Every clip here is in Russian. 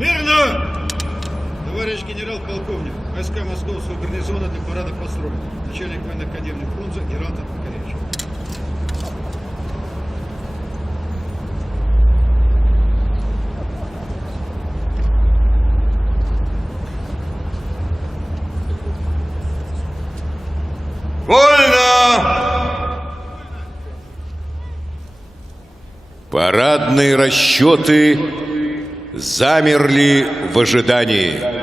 Смирно! Товарищ генерал-полковник, войска Московского гарнизона для парада построены. Начальник военной академии Фрунзе Гералтов Макаревич. Вольно! Парадные расчеты замерли в ожидании.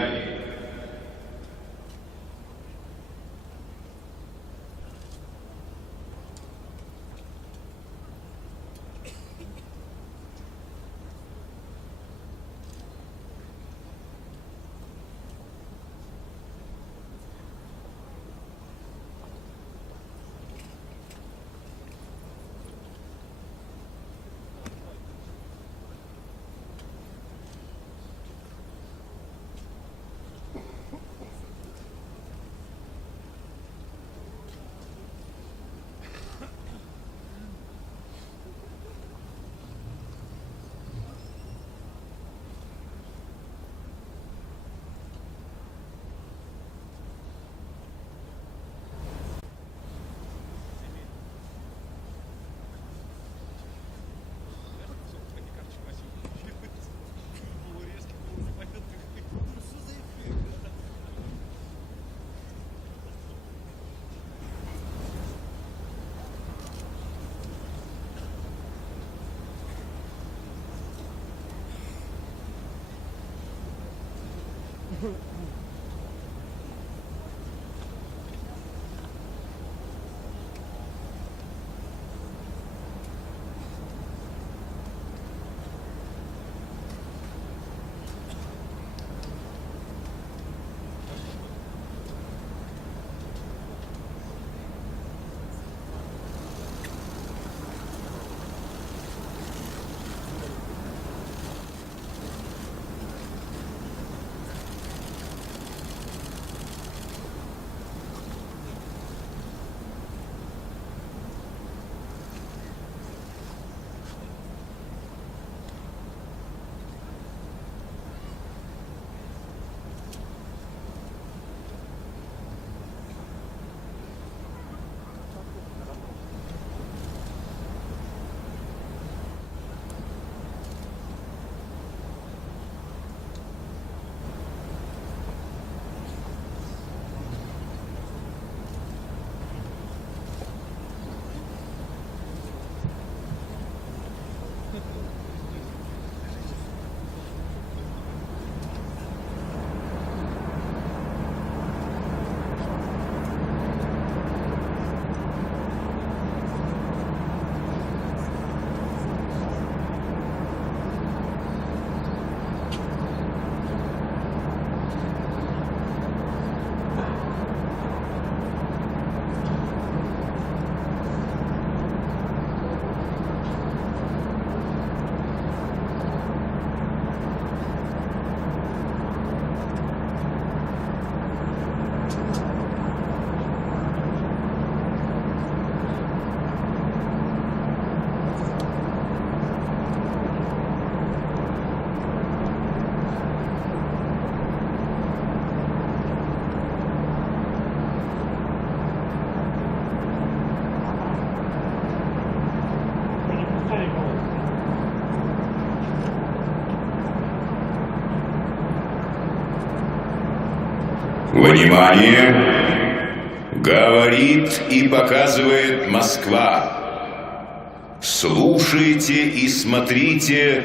Внимание! Говорит и показывает Москва. Слушайте и смотрите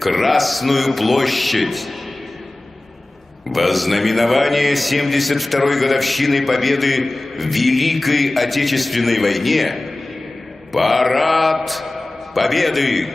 Красную площадь. Во знаменование 72-й годовщины победы в Великой Отечественной войне парад Победы!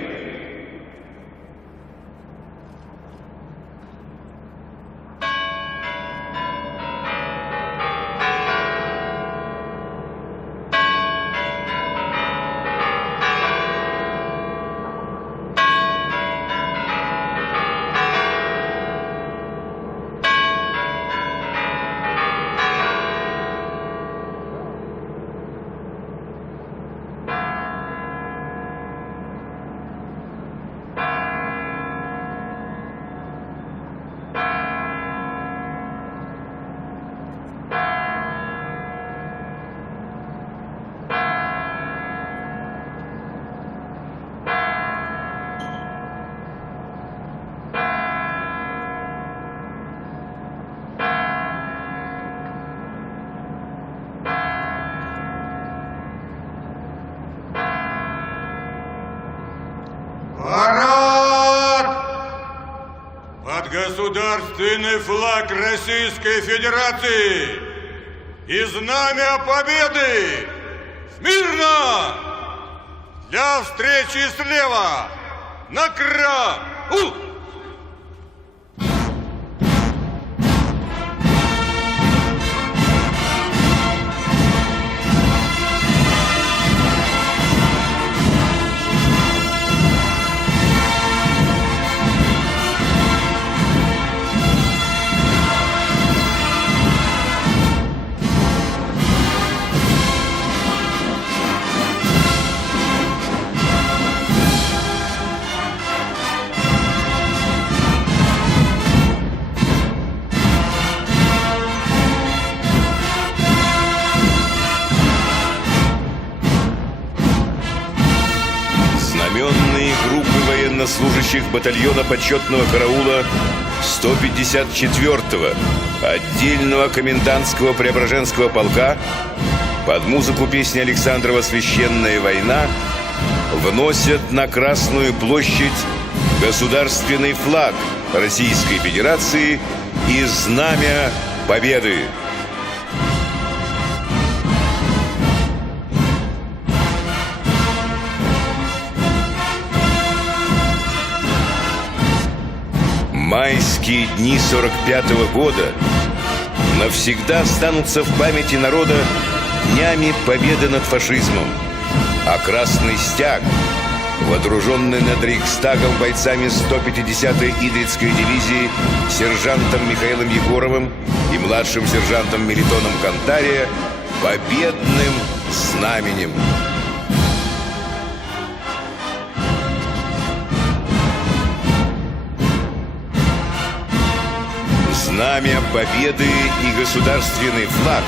Государственный флаг Российской Федерации и знамя Победы! Смирно! Для встречи слева! На краю! Знаменные группы военнослужащих батальона почетного караула 154-го отдельного комендантского Преображенского полка под музыку песни Александрова «Священная война» вносят на Красную площадь государственный флаг Российской Федерации и Знамя Победы. Майские дни 45-го года навсегда останутся в памяти народа днями победы над фашизмом, а красный стяг, водруженный над Рейхстагом бойцами 150-й Идрицкой дивизии сержантом Михаилом Егоровым и младшим сержантом Мелитоном Кантария, победным знаменем. Знамя Победы и государственный флаг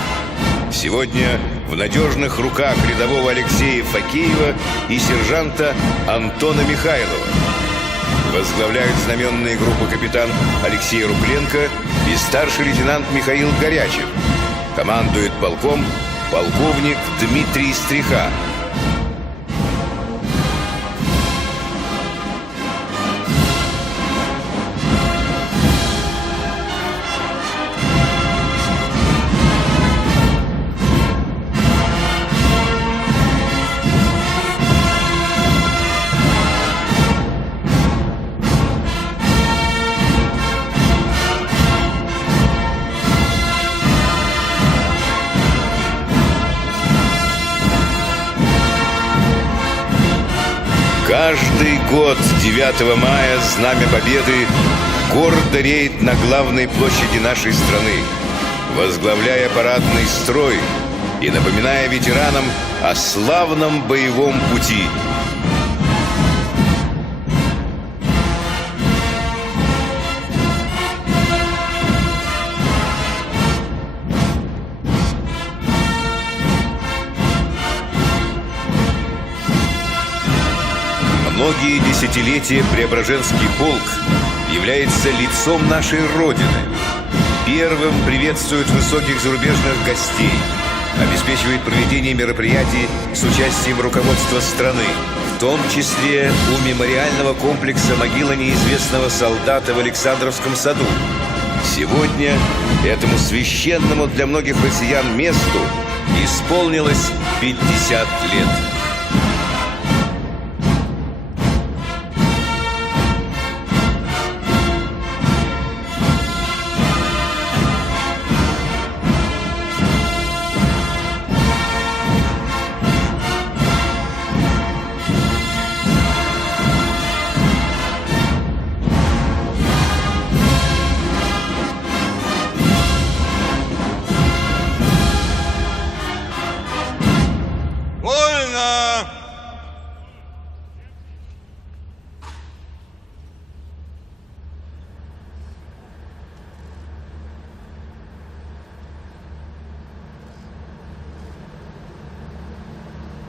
сегодня в надежных руках рядового Алексея Факеева и сержанта Антона Михайлова. Возглавляют знаменные группы капитан Алексей Рукленко и старший лейтенант Михаил Горячев. Командует полком полковник Дмитрий Стриха. Каждый год 9 мая Знамя Победы гордо реет на главной площади нашей страны, возглавляя парадный строй и напоминая ветеранам о славном боевом пути. Многие десятилетия Преображенский полк является лицом нашей Родины. Первым приветствует высоких зарубежных гостей, обеспечивает проведение мероприятий с участием руководства страны, в том числе у мемориального комплекса могила неизвестного солдата в Александровском саду. Сегодня этому священному для многих россиян месту исполнилось 50 лет.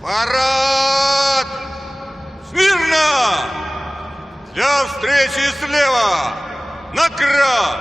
Парад! Смирно! Для встречи слева! Накра!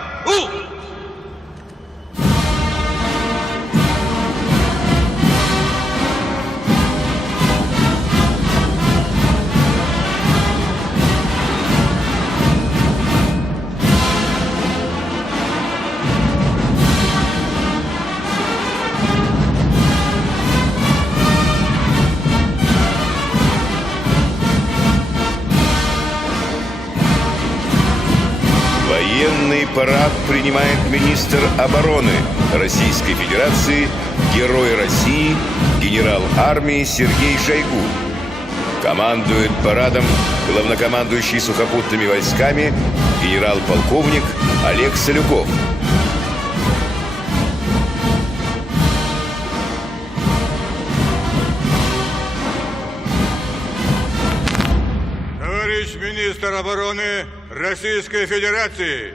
Военный парад принимает министр обороны Российской Федерации, Герой России, генерал армии Сергей Шойгу. Командует парадом главнокомандующий сухопутными войсками генерал-полковник Олег Салюков. Товарищ министр обороны Российской Федерации,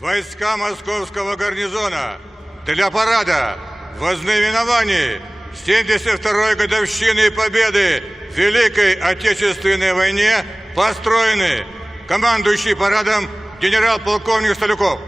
войска Московского гарнизона для парада в ознаменовании 72-й годовщины Победы в Великой Отечественной войне построены. Командующий парадом генерал-полковник Салюков.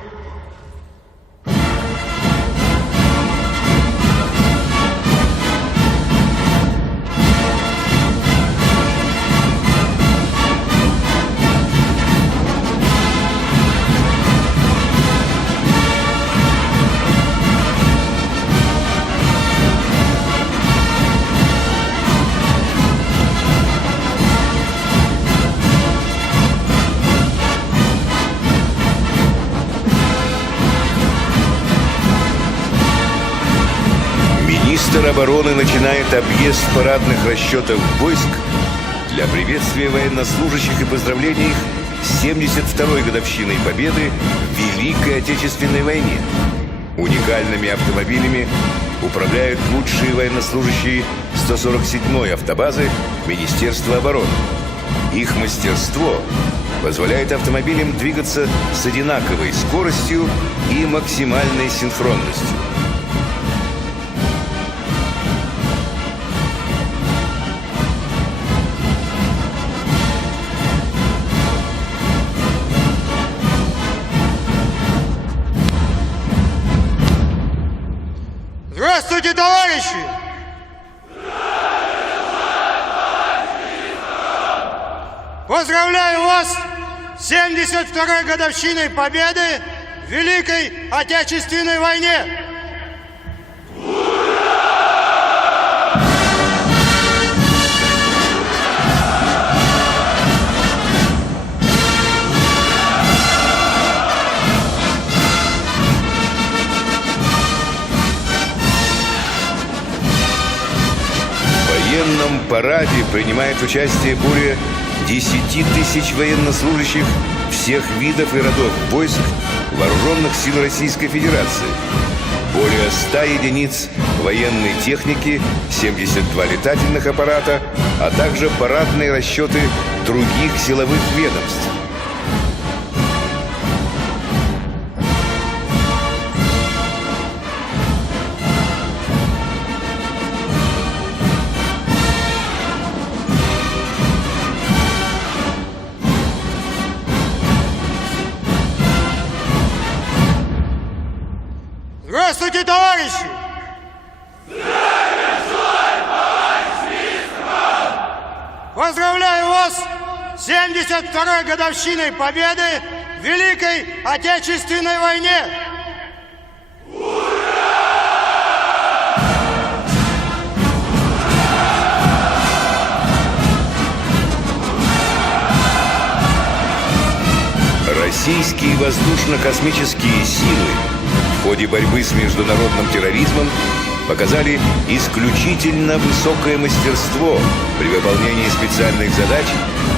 Министр обороны начинает объезд парадных расчетов войск для приветствия военнослужащих и поздравления их с 72-й годовщиной победы в Великой Отечественной войне. Уникальными автомобилями управляют лучшие военнослужащие 147-й автобазы Министерства обороны. Их мастерство позволяет автомобилям двигаться с одинаковой скоростью и максимальной синхронностью. Здравствуйте, товарищи! Поздравляю вас с 72-й годовщиной победы в Великой Отечественной войне! В военном параде принимает участие более 10 тысяч военнослужащих всех видов и родов войск Вооруженных сил Российской Федерации, более 100 единиц военной техники, 72 летательных аппарата, а также парадные расчеты других силовых ведомств. Здравствуйте, товарищи! Поздравляю вас с 72-й годовщиной победы в Великой Отечественной войне! Российские воздушно-космические силы в ходе борьбы с международным терроризмом показали исключительно высокое мастерство при выполнении специальных задач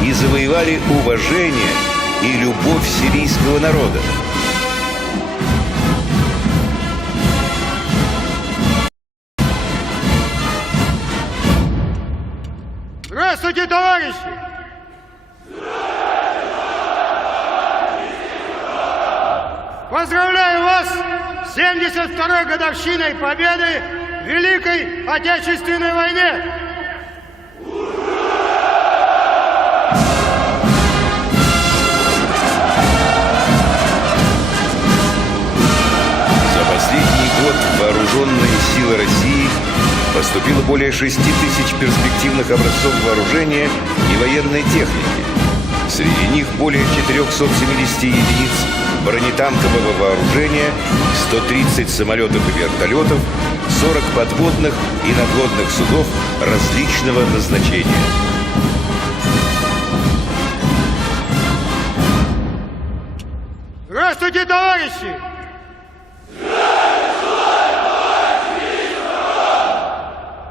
и завоевали уважение и любовь сирийского народа. Здравствуйте, товарищи! Поздравляю вас с 72-й годовщиной победы в Великой Отечественной войне! За последний год в вооруженные силы России поступило более 6 тысяч перспективных образцов вооружения и военной техники. Среди них более 470 единиц бронетанкового вооружения, 130 самолетов и вертолетов, 40 подводных и надводных судов различного назначения. Здравствуйте, товарищи!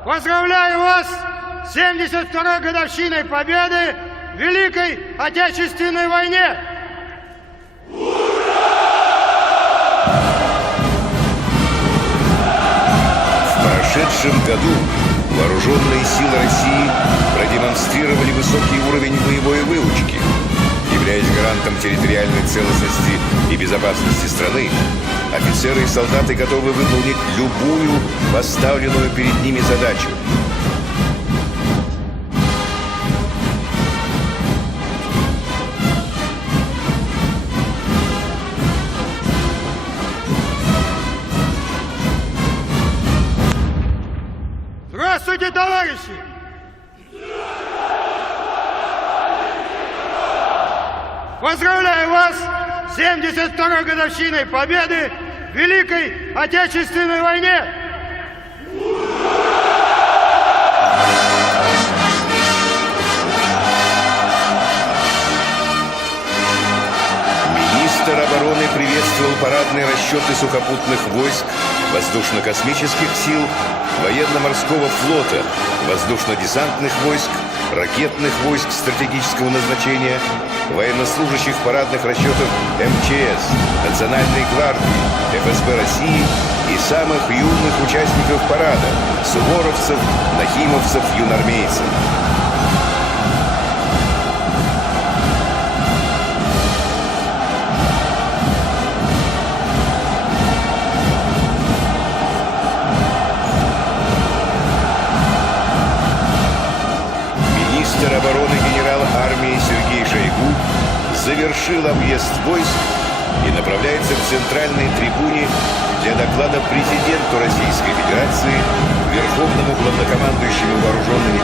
Поздравляю вас с 72-й годовщиной победы в Великой Отечественной войне! В прошедшем году вооруженные силы России продемонстрировали высокий уровень боевой выучки. Являясь гарантом территориальной целостности и безопасности страны, офицеры и солдаты готовы выполнить любую поставленную перед ними задачу. Здравствуйте, товарищи! Поздравляю вас с 72-й годовщиной победы в Великой Отечественной войне! Министр обороны приветствовал парадные расчеты сухопутных войск, воздушно-космических сил военно-морского флота, воздушно-десантных войск, ракетных войск стратегического назначения, военнослужащих парадных расчетов МЧС, Национальной гвардии, ФСБ России и самых юных участников парада – суворовцев, нахимовцев, юнармейцев. Министр обороны генерал армии Сергей Шойгу завершил объезд войск и направляется к центральной трибуне для доклада президенту Российской Федерации, Верховному главнокомандующему вооруженными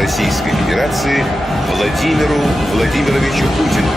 Российской Федерации Владимиру Владимировичу Путину.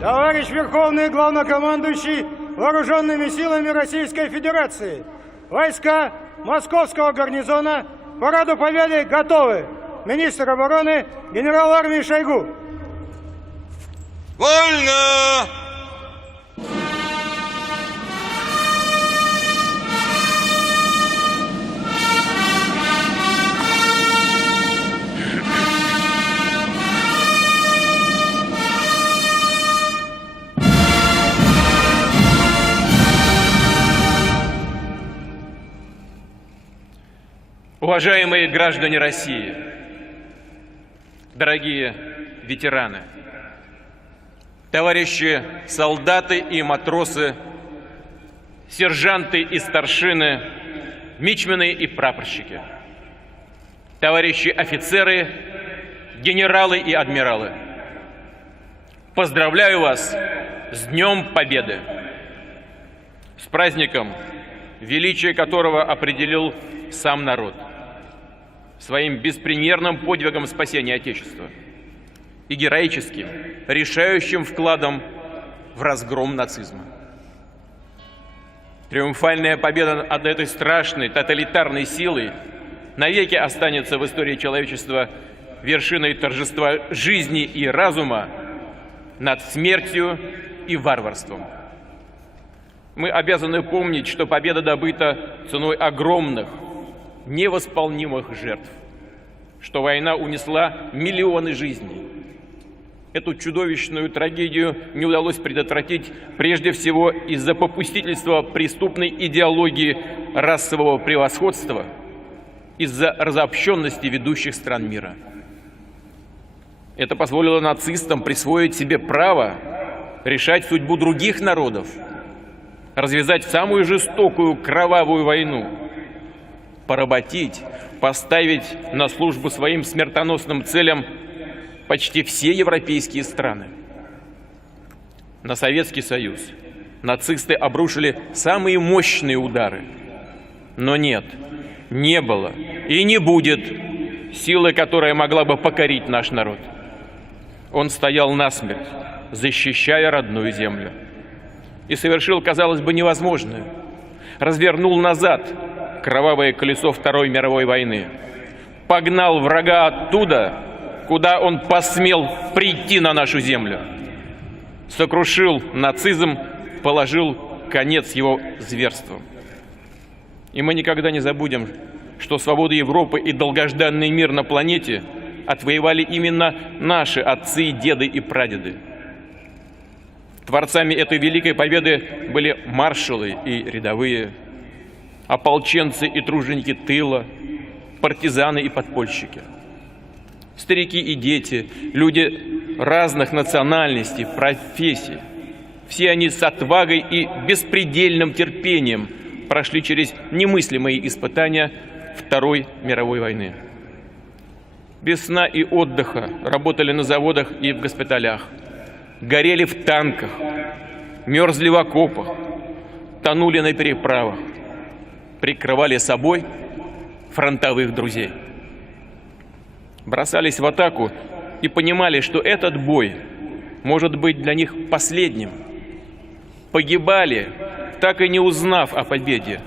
Товарищ Верховный Главнокомандующий Вооруженными силами Российской Федерации, войска Московского гарнизона к параду Победы готовы. Министр обороны генерал армии Шойгу. Вольно! Уважаемые граждане России, дорогие ветераны, товарищи солдаты и матросы, сержанты и старшины, мичмены и прапорщики, товарищи офицеры, генералы и адмиралы, поздравляю вас с Днем Победы, с праздником, величие которого определил сам народ своим беспримерным подвигом спасения Отечества и героическим, решающим вкладом в разгром нацизма. Триумфальная победа над этой страшной тоталитарной силой навеки останется в истории человечества вершиной торжества жизни и разума над смертью и варварством. Мы обязаны помнить, что победа добыта ценой огромных, невосполнимых жертв, что война унесла миллионы жизней. Эту чудовищную трагедию не удалось предотвратить прежде всего из-за попустительства преступной идеологии расового превосходства, из-за разобщенности ведущих стран мира. Это позволило нацистам присвоить себе право решать судьбу других народов, развязать самую жестокую кровавую войну, поработить, поставить на службу своим смертоносным целям почти все европейские страны. На Советский Союз нацисты обрушили самые мощные удары. Но нет, не было и не будет силы, которая могла бы покорить наш народ. Он стоял насмерть, защищая родную землю. И совершил, казалось бы, невозможное. Развернул назад кровавое колесо Второй мировой войны. Погнал врага оттуда, куда он посмел прийти на нашу землю. Сокрушил нацизм, положил конец его зверствам. И мы никогда не забудем, что свободу Европы и долгожданный мир на планете отвоевали именно наши отцы, деды и прадеды. Творцами этой великой победы были маршалы и рядовые, ополченцы и труженики тыла, партизаны и подпольщики, старики и дети, люди разных национальностей, профессий. Все они с отвагой и беспредельным терпением прошли через немыслимые испытания Второй мировой войны. Без сна и отдыха работали на заводах и в госпиталях, горели в танках, мерзли в окопах, тонули на переправах, прикрывали собой фронтовых друзей. Бросались в атаку и понимали, что этот бой может быть для них последним. Погибали так и не узнав о победе,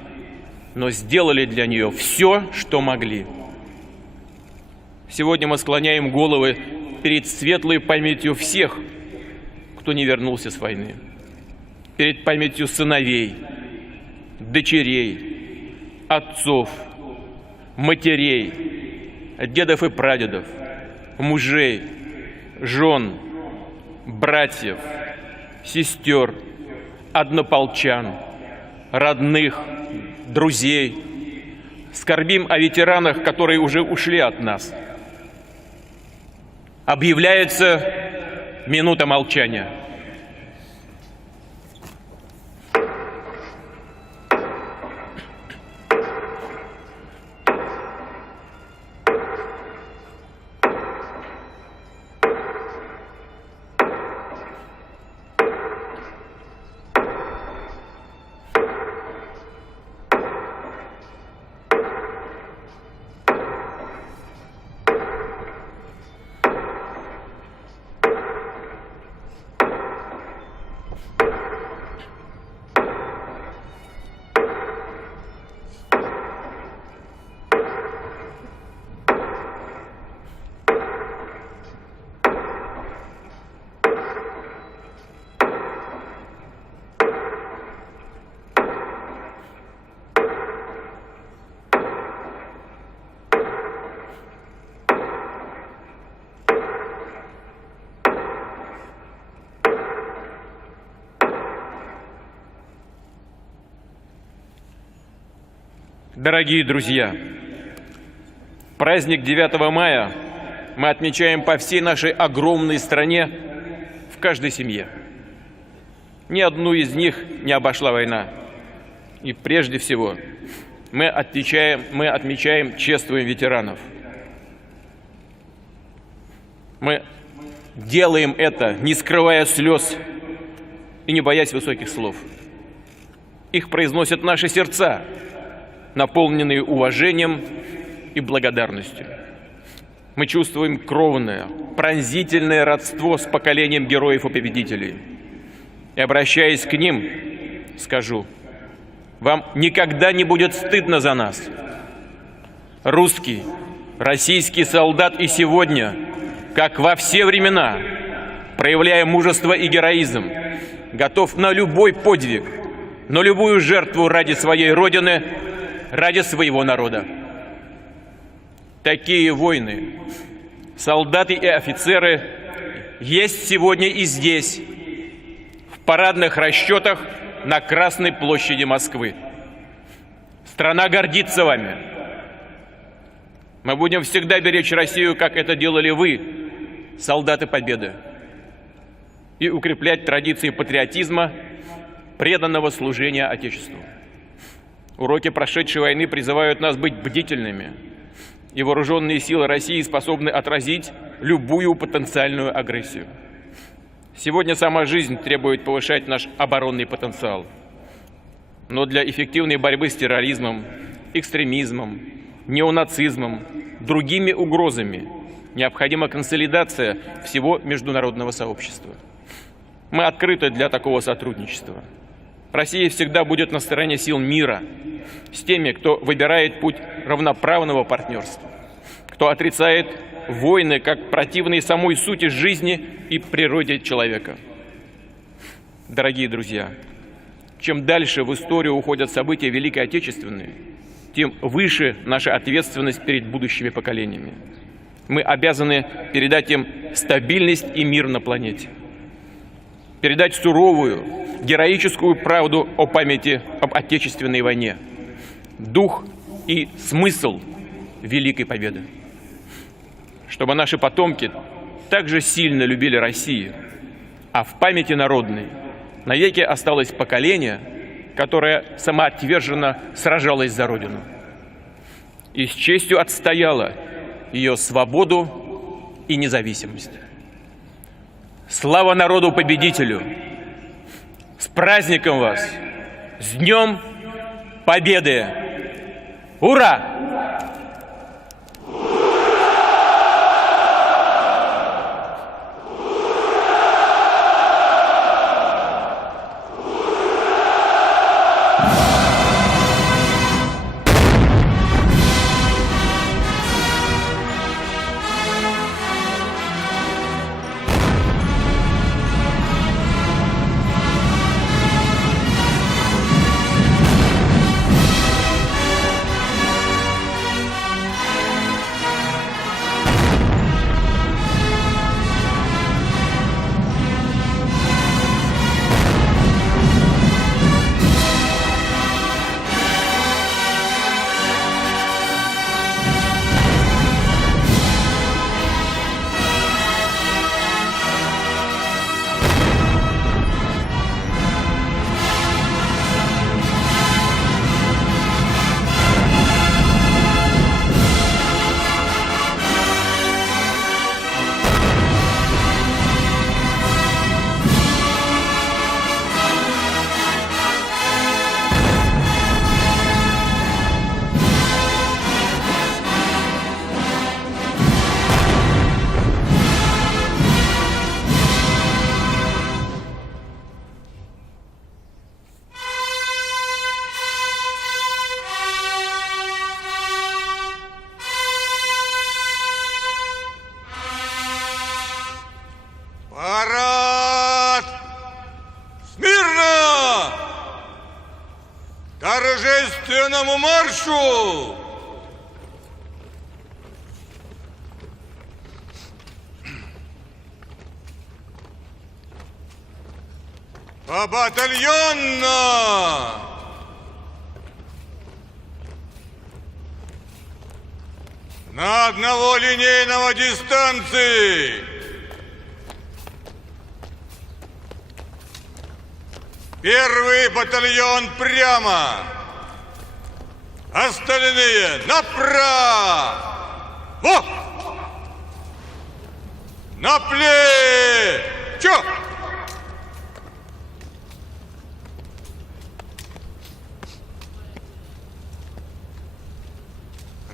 но сделали для нее все, что могли. Сегодня мы склоняем головы перед светлой памятью всех, кто не вернулся с войны, перед памятью сыновей, дочерей, отцов, матерей, дедов и прадедов, мужей, жен, братьев, сестер, однополчан, родных, друзей. Скорбим о ветеранах, которые уже ушли от нас. Объявляется минута молчания. Дорогие друзья, праздник 9 мая мы отмечаем по всей нашей огромной стране, в каждой семье. Ни одну из них не обошла война. И прежде всего мы отмечаем, чествуем ветеранов. Мы делаем это, не скрывая слез и не боясь высоких слов. Их произносят наши сердца, наполненные уважением и благодарностью. Мы чувствуем кровное, пронзительное родство с поколением героев и победителей. И, обращаясь к ним, скажу: вам никогда не будет стыдно за нас. Русский, российский солдат и сегодня, как во все времена, проявляя мужество и героизм, готов на любой подвиг, на любую жертву ради своей Родины, ради своего народа. Такие воины, солдаты и офицеры есть сегодня и здесь, в парадных расчетах на Красной площади Москвы. Страна гордится вами. Мы будем всегда беречь Россию, как это делали вы, солдаты Победы, и укреплять традиции патриотизма, преданного служения Отечеству. Уроки прошедшей войны призывают нас быть бдительными, и вооруженные силы России способны отразить любую потенциальную агрессию. Сегодня сама жизнь требует повышать наш оборонный потенциал. Но для эффективной борьбы с терроризмом, экстремизмом, неонацизмом, другими угрозами необходима консолидация всего международного сообщества. Мы открыты для такого сотрудничества. Россия всегда будет на стороне сил мира, с теми, кто выбирает путь равноправного партнерства, кто отрицает войны как противные самой сути жизни и природе человека. Дорогие друзья, чем дальше в историю уходят события Великой Отечественной, тем выше наша ответственность перед будущими поколениями. Мы обязаны передать им стабильность и мир на планете, передать суровую, героическую правду о памяти об Отечественной войне, дух и смысл Великой Победы. Чтобы наши потомки также сильно любили Россию, а в памяти народной навеки осталось поколение, которое самоотверженно сражалось за Родину и с честью отстояло ее свободу и независимость. Слава народу-победителю! С праздником вас! С Днем Победы! Ура! вооруженному маршу! Побатальонно! На одного линейного дистанции! Первый батальон прямо! Остальные направо! На плечо!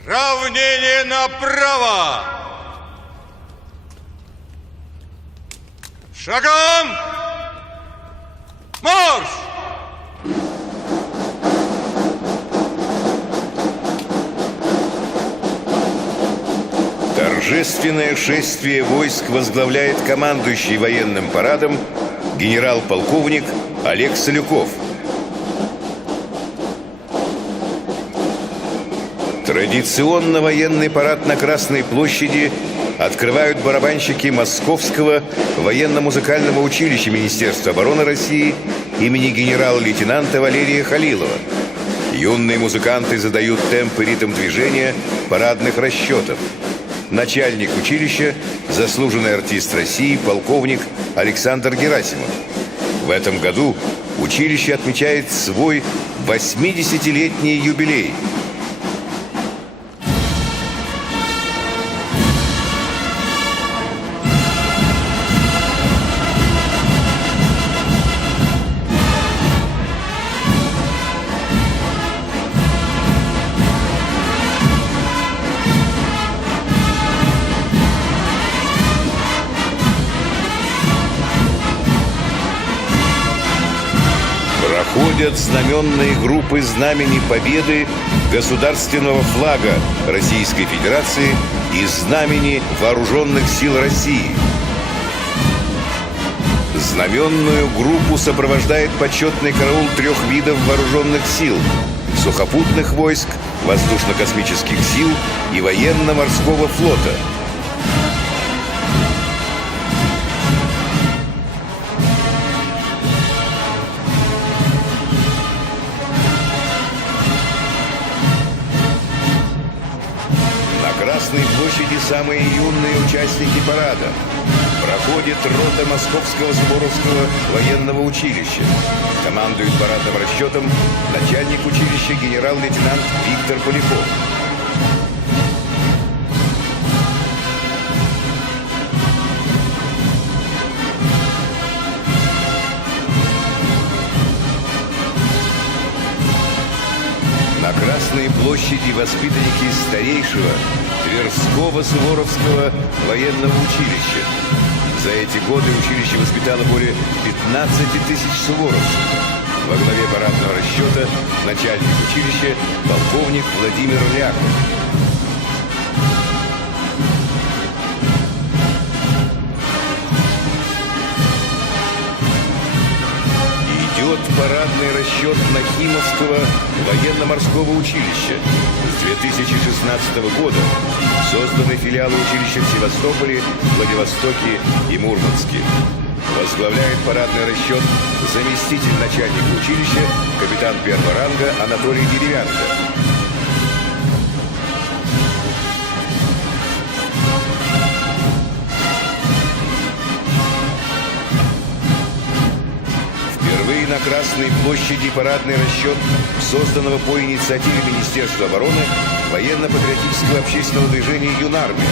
Равнение направо! Шагом! Марш! Торжественное шествие войск возглавляет командующий военным парадом генерал-полковник Олег Салюков. Традиционно военный парад на Красной площади открывают барабанщики Московского военно-музыкального училища Министерства обороны России имени генерал-лейтенанта Валерия Халилова. Юные музыканты задают темп и ритм движения парадных расчетов. Начальник училища – заслуженный артист России полковник Александр Герасимов. В этом году училище отмечает свой 80-летний юбилей. Проходят знаменные группы знамени Победы, государственного флага Российской Федерации и знамени Вооруженных сил России. Знаменную группу сопровождает почетный караул 3 видов вооруженных сил: сухопутных войск, воздушно-космических сил и военно-морского флота. На Красной площади самые юные участники парада. Проходит рота Московского Суворовского военного училища. Командует парадным расчетом начальник училища генерал-лейтенант Виктор Поляков. На Красной площади воспитанники старейшего Тверского Суворовского военного училища. За эти годы училище воспитало более 15 тысяч суворовцев. Во главе парадного расчета начальник училища полковник Владимир Ляков. Идет парадный расчет Нахимовского военно-морского училища. С 2016 года созданы филиалы училища в Севастополе, Владивостоке и Мурманске. Возглавляет парадный расчет заместитель начальника училища, капитан первого ранга Анатолий Деревянко. Впервые на Красной площади парадный расчет созданного по инициативе Министерства обороны военно-патриотического общественного движения «Юнармия».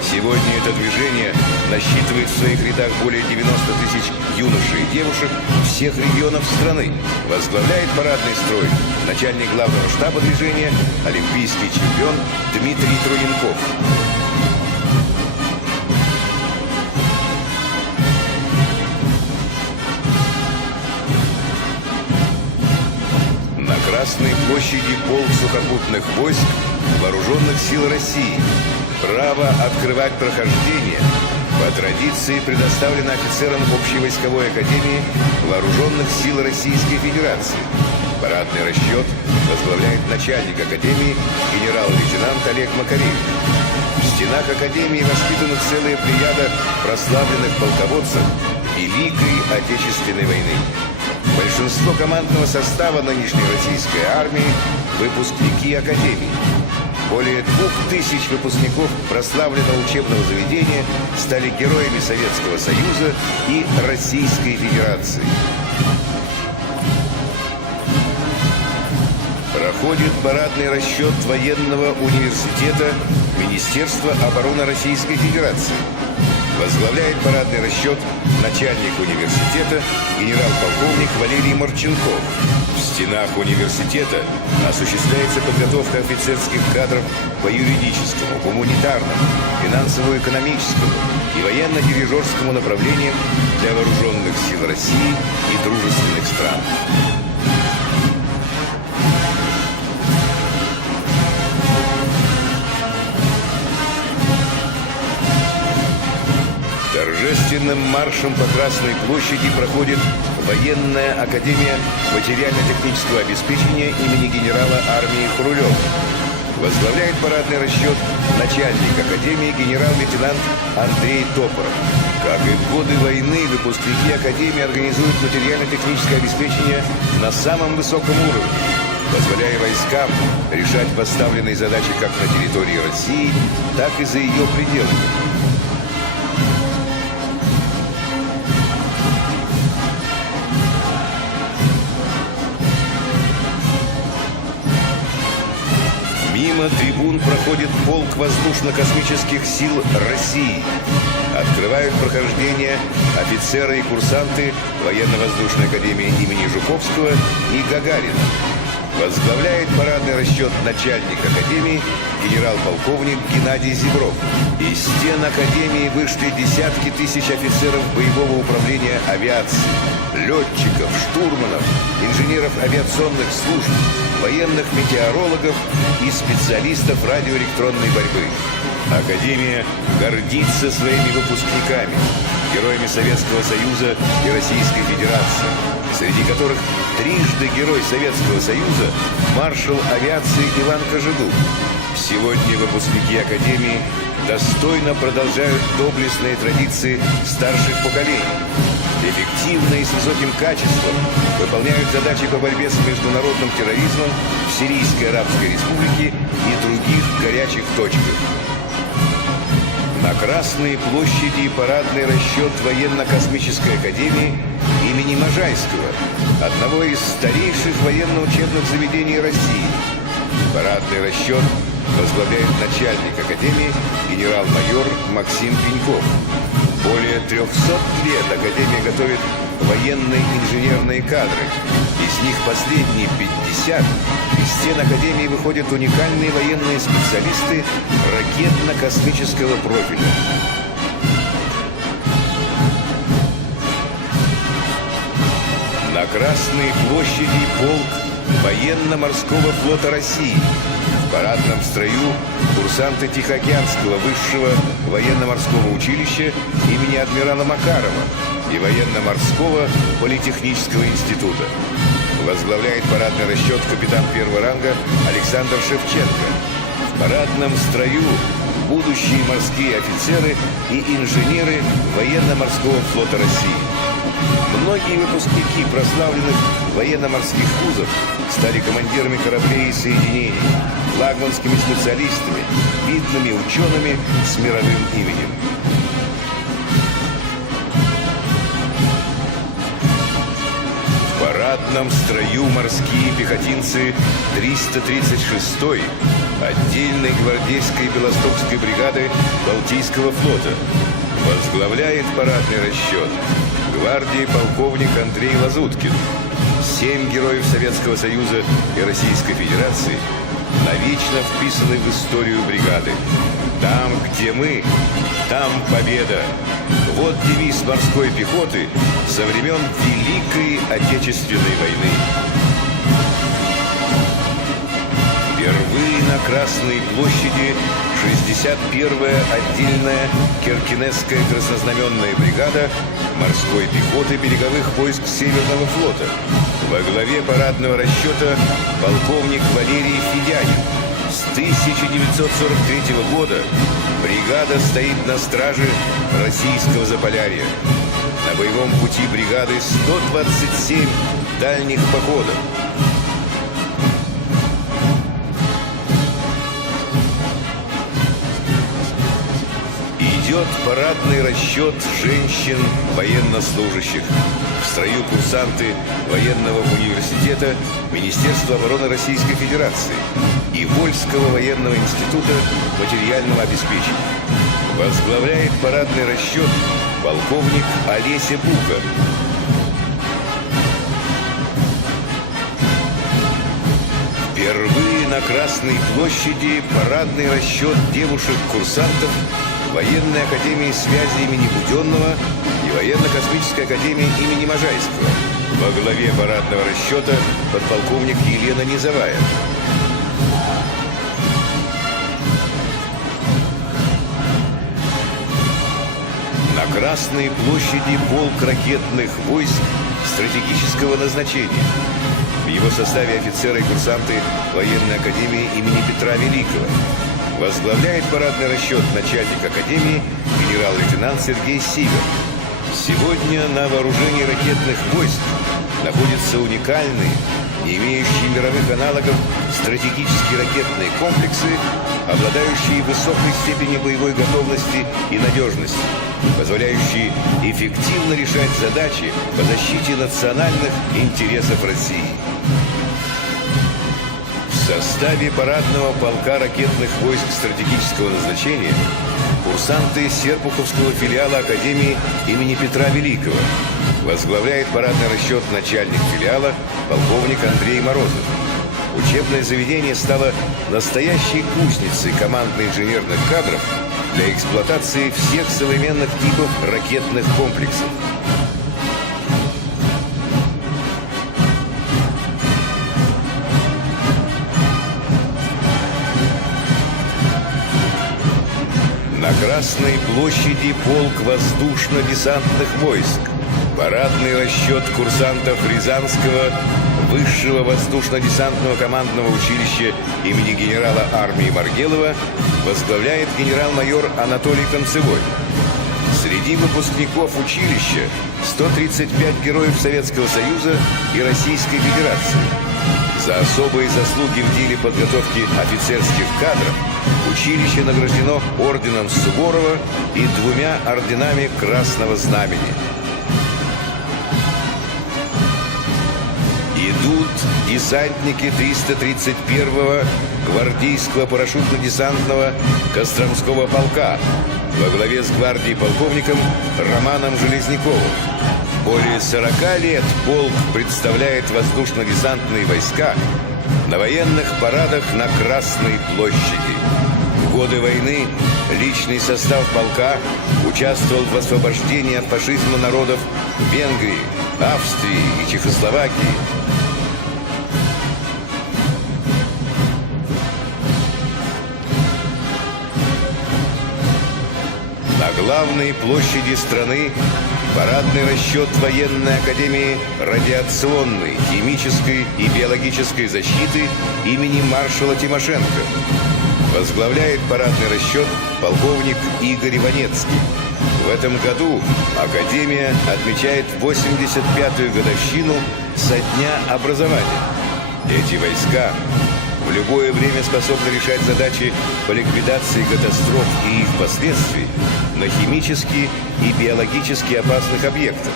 Сегодня это движение насчитывает в своих рядах более 90 тысяч юношей и девушек всех регионов страны. Возглавляет парадный строй начальник главного штаба движения, олимпийский чемпион Дмитрий Труенков. На Красной площади полк сухопутных войск Вооруженных сил России. Право открывать прохождение по традиции предоставлено офицерам Общевойсковой академии Вооруженных сил Российской Федерации. По Парадный расчет возглавляет начальник Академии генерал-лейтенант Олег Макаревич. В стенах Академии воспитана целая плеяда прославленных полководцев Великой Отечественной войны. Большинство командного состава нынешней российской армии – выпускники Академии. Более 2000 выпускников прославленного учебного заведения стали героями Советского Союза и Российской Федерации. Проходит парадный расчет военного университета Министерства обороны Российской Федерации. Возглавляет парадный расчет начальник университета генерал-полковник Валерий Марченков. В стенах университета осуществляется подготовка офицерских кадров по юридическому, гуманитарному, финансово-экономическому и военно-дирижерскому направлениям для вооруженных сил России и дружественных стран. Торжественным маршем по Красной площади проходит Военная академия материально-технического обеспечения имени генерала армии Хрулева. Возглавляет парадный расчет начальник Академии генерал-лейтенант Андрей Топоров. Как и в годы войны, выпускники Академии организуют материально-техническое обеспечение на самом высоком уровне, позволяя войскам решать поставленные задачи как на территории России, так и за ее пределами. Мимо трибун проходит полк воздушно-космических сил России. Открывают прохождение офицеры и курсанты Военно-воздушной академии имени Жуковского и Гагарина. Возглавляет парадный расчет начальник Академии генерал-полковник Геннадий Зебров. Из стен Академии вышли десятки тысяч офицеров боевого управления авиации, летчиков, штурманов, инженеров авиационных служб, военных метеорологов и специалистов радиоэлектронной борьбы. Академия гордится своими выпускниками, героями Советского Союза и Российской Федерации, среди которых трижды герой Советского Союза маршал авиации Иван Кожедуб. Сегодня выпускники Академии достойно продолжают доблестные традиции старших поколений. Эффективно и с высоким качеством выполняют задачи по борьбе с международным терроризмом в Сирийской Арабской Республике и других горячих точках. На Красной площади парадный расчет Военно-космической академии имени Можайского, одного из старейших военно-учебных заведений России. Парадный расчет возглавляет начальник академии генерал-майор Максим Пеньков. Более 300 лет Академия готовит военные инженерные кадры. Из них последние 50 из стен Академии выходят уникальные военные специалисты ракетно-космического профиля. На Красной площади полк Военно-морского флота России. В парадном строю курсанты Тихоокеанского высшего военно-морского училища имени адмирала Макарова и Военно-морского политехнического института. Возглавляет парадный расчет капитан первого ранга Александр Шевченко. В парадном строю будущие морские офицеры и инженеры Военно-морского флота России. Многие выпускники прославленных военно-морских вузов стали командирами кораблей и соединений, флагманскими специалистами, видными учеными с мировым именем. В парадном строю морские пехотинцы 336-й отдельной гвардейской Белостокской бригады Балтийского флота. Возглавляет парадный расчет гвардии полковник Андрей Лазуткин. 7 героев Советского Союза и Российской Федерации навечно вписаны в историю бригады. Там, где мы, там победа. Вот девиз морской пехоты со времен Великой Отечественной войны. Впервые на Красной площади 61-я отдельная Киркинесская краснознаменная бригада морской пехоты береговых войск Северного флота. Во главе парадного расчета полковник Валерий Федянин. С 1943 года бригада стоит на страже российского Заполярья. На боевом пути бригады 127 дальних походов. Идет парадный расчет женщин военнослужащих. В строю курсанты военного университета Министерства обороны Российской Федерации и Вольского военного института материального обеспечения. Возглавляет парадный расчет полковник Олеся Бука. Впервые на Красной площади парадный расчет девушек-курсантов Военной академии связи имени Буденного и Военно-космической академии имени Можайского. Во главе парадного расчета подполковник Елена Низовая. На Красной площади полк ракетных войск стратегического назначения. В его составе офицеры и курсанты Военной академии имени Петра Великого. Возглавляет парадный расчет начальник академии генерал-лейтенант Сергей Сивер. Сегодня на вооружении ракетных войск находятся уникальные, не имеющие мировых аналогов стратегические ракетные комплексы, обладающие высокой степенью боевой готовности и надежности, позволяющие эффективно решать задачи по защите национальных интересов России. В составе парадного полка ракетных войск стратегического назначения курсанты Серпуховского филиала Академии имени Петра Великого. Возглавляет парадный расчет начальник филиала полковник Андрей Морозов. Учебное заведение стало настоящей кузницей командно-инженерных кадров для эксплуатации всех современных типов ракетных комплексов. На Красной площади полк воздушно-десантных войск. Парадный расчет курсантов Рязанского Высшего воздушно-десантного командного училища имени генерала армии Маргелова возглавляет генерал-майор Анатолий Концевой. Среди выпускников училища 135 героев Советского Союза и Российской Федерации. За особые заслуги в деле подготовки офицерских кадров училище награждено орденом Суворова и 2 орденами Красного Знамени. Идут десантники 331-го гвардейского парашютно-десантного Костромского полка во главе с гвардией полковником Романом Железняковым. Более 40 лет полк представляет воздушно-десантные войска на военных парадах на Красной площади. В годы войны личный состав полка участвовал в освобождении от фашизма народов Венгрии, Австрии и Чехословакии. На главной площади страны парадный расчет Военной академии радиационной, химической и биологической защиты имени маршала Тимошенко. Возглавляет парадный расчет полковник Игорь Иванецкий. В этом году Академия отмечает 85-ю годовщину со дня образования. Эти войска в любое время способны решать задачи по ликвидации катастроф и их последствий на химически и биологически опасных объектах.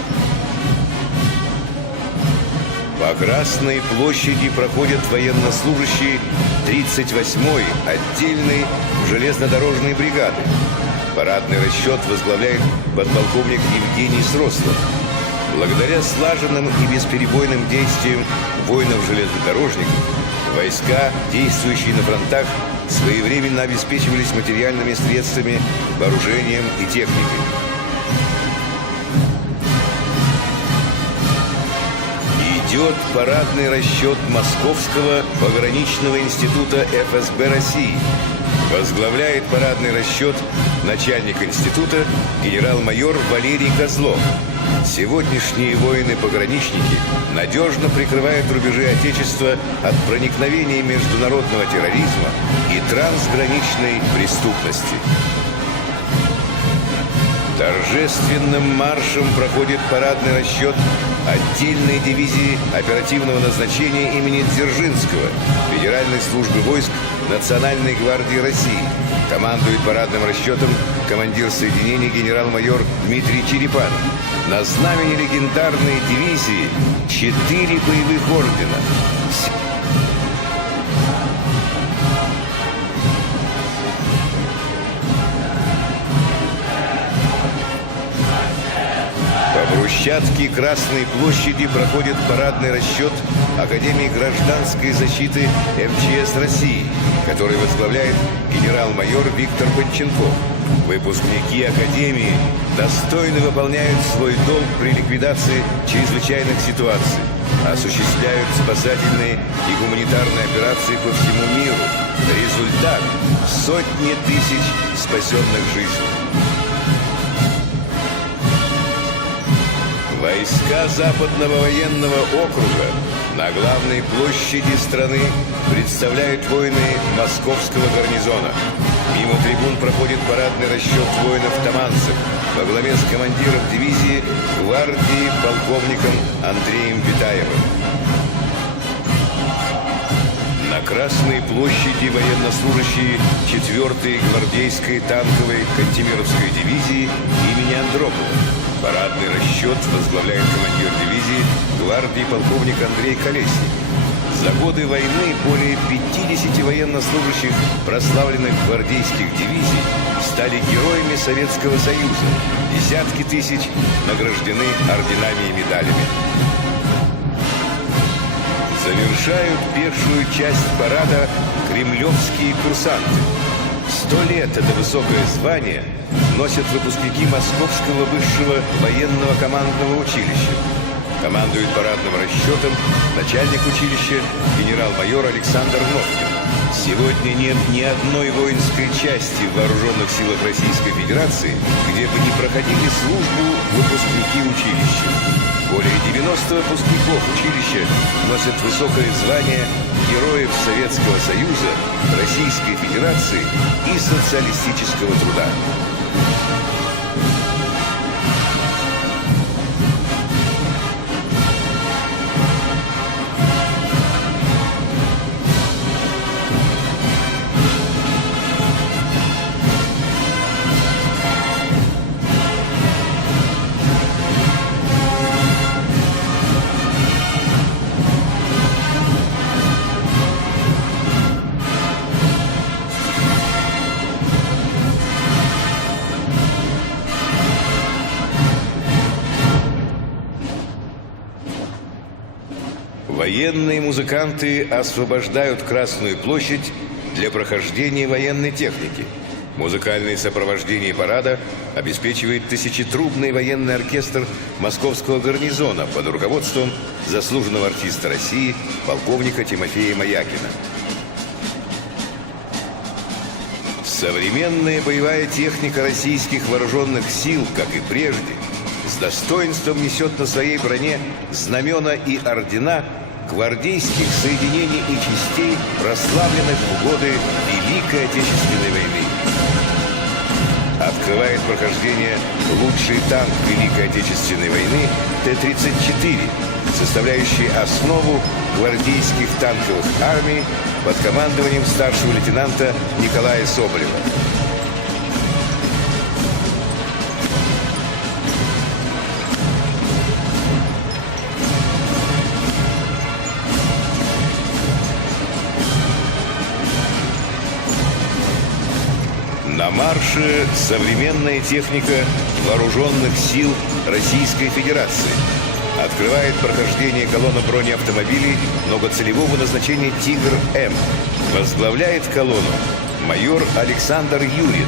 По Красной площади проходят военнослужащие 38-й отдельной железнодорожной бригады. Парадный расчет возглавляет подполковник Евгений Срослов. Благодаря слаженным и бесперебойным действиям воинов-железнодорожников войска, действующие на фронтах, своевременно обеспечивались материальными средствами, вооружением и техникой. Идет парадный расчет Московского пограничного института ФСБ России. Возглавляет парадный расчет начальник института генерал-майор Валерий Козлов. Сегодняшние воины-пограничники надежно прикрывают рубежи Отечества от проникновения международного терроризма и трансграничной преступности. Торжественным маршем проходит парадный расчет отдельной дивизии оперативного назначения имени Дзержинского Федеральной службы войск Национальной гвардии России. Командует парадным расчетом командир соединения генерал-майор Дмитрий Черепанов. На знамени легендарной дивизии 4 боевых ордена. По брусчатке Красной площади проходит парадный расчет Академии гражданской защиты МЧС России, который возглавляет генерал-майор Виктор Бонченков. Выпускники Академии достойно выполняют свой долг при ликвидации чрезвычайных ситуаций, осуществляют спасательные и гуманитарные операции по всему миру. Результат – сотни тысяч спасенных жизней. Войска Западного военного округа на главной площади страны представляют воины Московского гарнизона. Мимо трибун проходит парадный расчет воинов-таманцев во главе с командиром дивизии гвардии полковником Андреем Витаевым. На Красной площади военнослужащие 4-й гвардейской танковой Кантемировской дивизии имени Андропова. Парадный расчет возглавляет командир дивизии гвардии полковник Андрей Колесник. За годы войны более 50 военнослужащих прославленных гвардейских дивизий стали героями Советского Союза. Десятки тысяч награждены орденами и медалями. Завершают пешую часть парада кремлевские курсанты. 100 лет это высокое звание носят выпускники Московского высшего военного командного училища. Командует парадным расчетом начальник училища генерал-майор Александр Новкин. Сегодня нет ни одной воинской части в вооруженных силах Российской Федерации, где бы не проходили службу выпускники училища. Более 90 выпускников училища носят высокое звание Героев Советского Союза, Российской Федерации и социалистического труда. Военные музыканты освобождают Красную площадь для прохождения военной техники. Музыкальное сопровождение парада обеспечивает тысячетрубный военный оркестр Московского гарнизона под руководством заслуженного артиста России полковника Тимофея Маякина. Современная боевая техника российских вооруженных сил, как и прежде, с достоинством несет на своей броне знамена и ордена гвардейских соединений и частей, прославленных в годы Великой Отечественной войны. Открывает прохождение лучший танк Великой Отечественной войны Т-34, составляющий основу гвардейских танковых армий под командованием старшего лейтенанта Николая Соболева. На марше современная техника вооруженных сил Российской Федерации. Открывает прохождение колонна бронеавтомобилей многоцелевого назначения «Тигр-М». Возглавляет колонну майор Александр Юрин.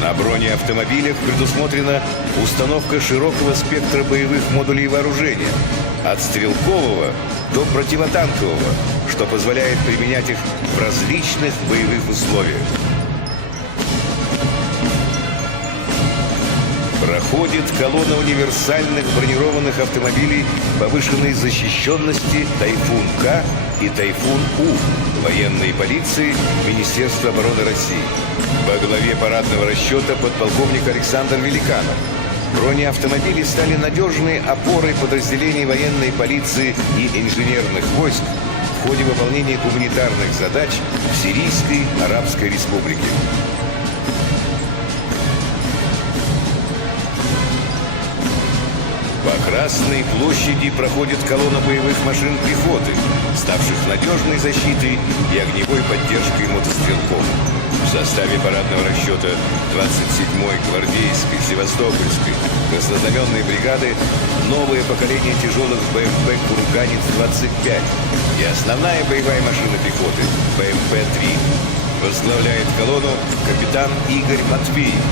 На бронеавтомобилях предусмотрена установка широкого спектра боевых модулей вооружения, от стрелкового до противотанкового, что позволяет применять их в различных боевых условиях. проходит колонна универсальных бронированных автомобилей повышенной защищенности «Тайфун-К» и «Тайфун-У» военной полиции Министерства обороны России. Во главе парадного расчета подполковник Александр Великанов. Бронеавтомобили стали надежной опорой подразделений военной полиции и инженерных войск в ходе выполнения гуманитарных задач в Сирийской Арабской Республике. По Красной площади проходит колонна боевых машин пехоты, ставших надежной защитой и огневой поддержкой мотострелков. В составе парадного расчета 27-й гвардейской, Севастопольской, краснознаменной бригады новое поколение тяжелых БМП «Курганец-25» и основная боевая машина пехоты БМП-3. Возглавляет колонну капитан Игорь Матвеев.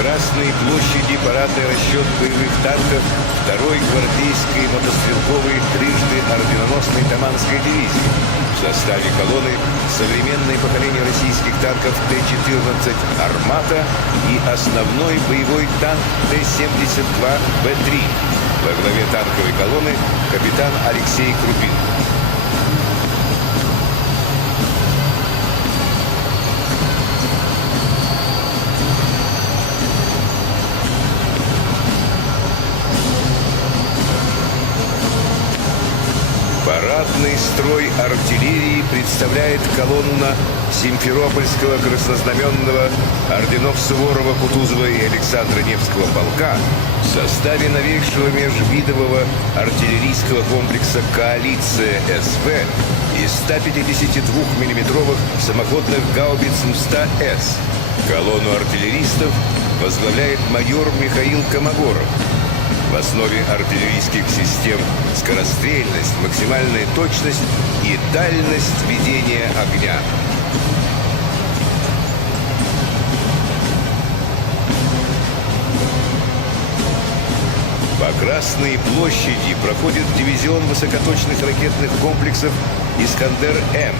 Красной площади парадный расчет боевых танков 2-й гвардейской мотострелковой трижды орденоносной Таманской дивизии. В составе колонны современное поколение российских танков Т-14 «Армата» и основной боевой танк Т-72Б3. Во главе танковой колонны капитан Алексей Крупин. Парадный строй артиллерии представляет колонна Симферопольского краснознаменного орденов Суворова, Кутузова и Александра Невского полка в составе новейшего межвидового артиллерийского комплекса «Коалиция СВ» и 152 миллиметровых самоходных гаубиц М100С. Колонну артиллеристов возглавляет майор Михаил Комогоров. В основе артиллерийских систем скорострельность, максимальная точность и дальность ведения огня. По Красной площади проходит дивизион высокоточных ракетных комплексов «Искандер-М»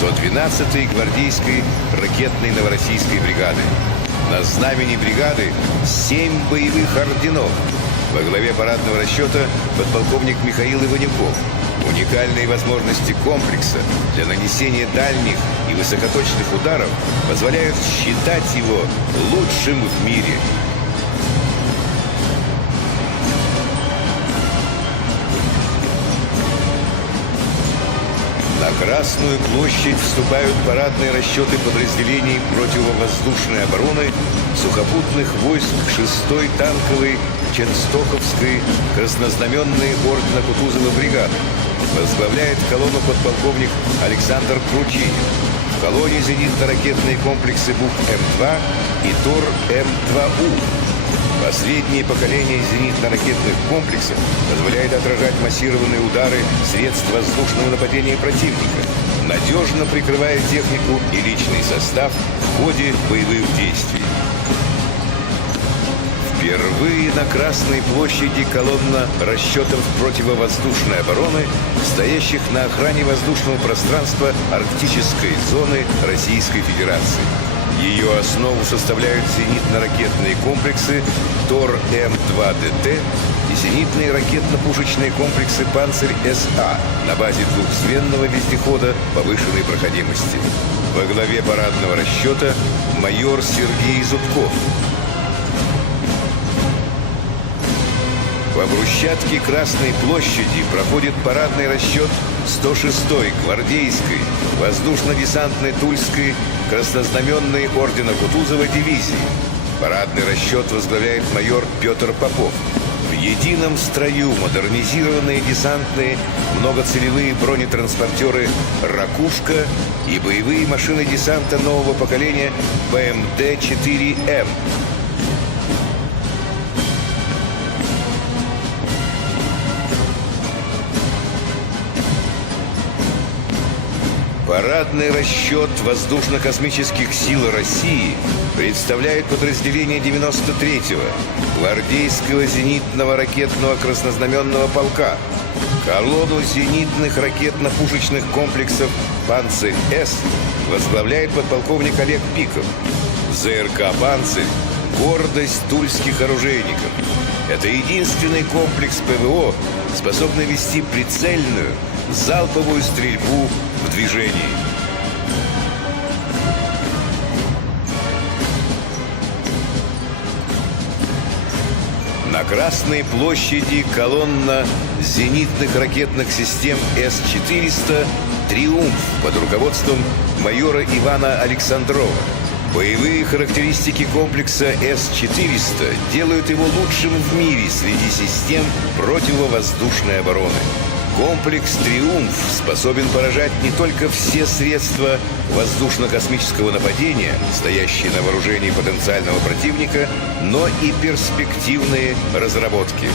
112-й гвардейской ракетной новороссийской бригады. На знамени бригады 7 боевых орденов. Во главе парадного расчета подполковник Михаил Иванюков. Уникальные возможности комплекса для нанесения дальних и высокоточных ударов позволяют считать его лучшим в мире. На Красную площадь вступают парадные расчеты подразделений противовоздушной обороны сухопутных войск 6-й танковой Ченстоховской краснознаменной ордена Кутузова бригады. Возглавляет колонну подполковник Александр Кручинин. В колонне зенитно-ракетные комплексы БУК-М2 и ТОР-М2У. Последнее поколение зенитно-ракетных комплексов позволяет отражать массированные удары средств воздушного нападения противника, надежно прикрывая технику и личный состав в ходе боевых действий. Впервые на Красной площади колонна расчетов противовоздушной обороны, стоящих на охране воздушного пространства арктической зоны Российской Федерации. Ее основу составляют зенитно-ракетные комплексы ТОР-М2ДТ и зенитные ракетно-пушечные комплексы «Панцирь-СА» на базе двухзвенного вездехода повышенной проходимости. Во главе парадного расчета майор Сергей Зубков. По брусчатке Красной площади проходит парадный расчет 106-й гвардейской воздушно-десантной Тульской краснознаменной ордена Кутузова дивизии. Парадный расчет возглавляет майор Петр Попов. В едином строю модернизированные десантные многоцелевые бронетранспортеры «Ракушка» и боевые машины десанта нового поколения БМД-4М. Парадный расчет воздушно-космических сил России представляет подразделение 93-го гвардейского зенитного ракетного краснознаменного полка. Колонну зенитных ракетно-пушечных комплексов «Панцирь-С» возглавляет подполковник Олег Пиков. ЗРК «Панцирь» — гордость тульских оружейников. Это единственный комплекс ПВО, способный вести прицельную, залповую стрельбу в движении. На Красной площади колонна зенитных ракетных систем С-400 «Триумф» под руководством майора Ивана Александрова. Боевые характеристики комплекса С-400 делают его лучшим в мире среди систем противовоздушной обороны. Комплекс «Триумф» способен поражать не только все средства воздушно-космического нападения, стоящие на вооружении потенциального противника, но и перспективные разработки.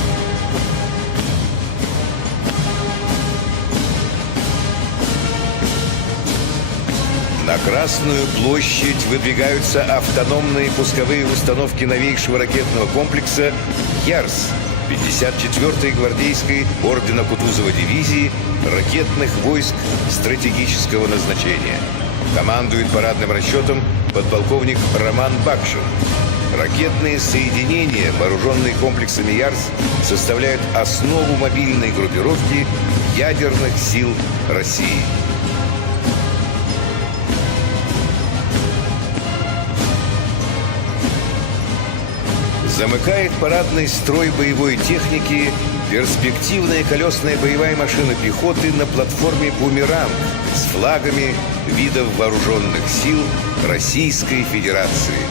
На Красную площадь выдвигаются автономные пусковые установки новейшего ракетного комплекса «Ярс» 54-й гвардейской ордена Кутузова дивизии ракетных войск стратегического назначения. Командует парадным расчетом подполковник Роман Бакшин. Ракетные соединения, вооруженные комплексами «Ярс», составляют основу мобильной группировки ядерных сил России. Замыкает парадный строй боевой техники перспективная колесная боевая машина пехоты на платформе «Бумеранг» с флагами видов вооруженных сил Российской Федерации.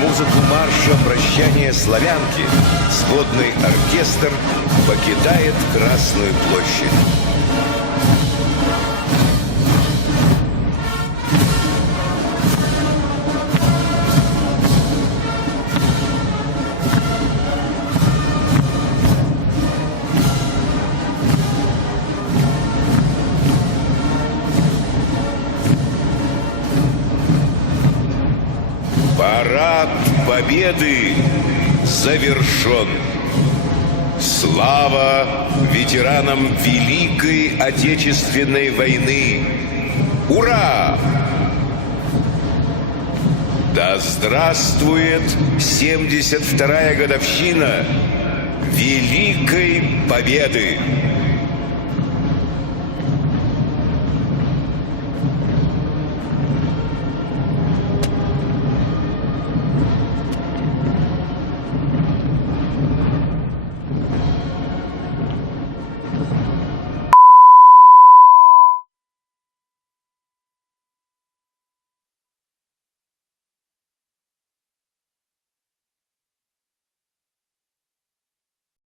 Музыку марша «Прощание славянки» сводный оркестр покидает Красную площадь. Парад Победы завершен. Слава ветеранам Великой Отечественной войны! Ура! Да здравствует 72-я годовщина Великой Победы!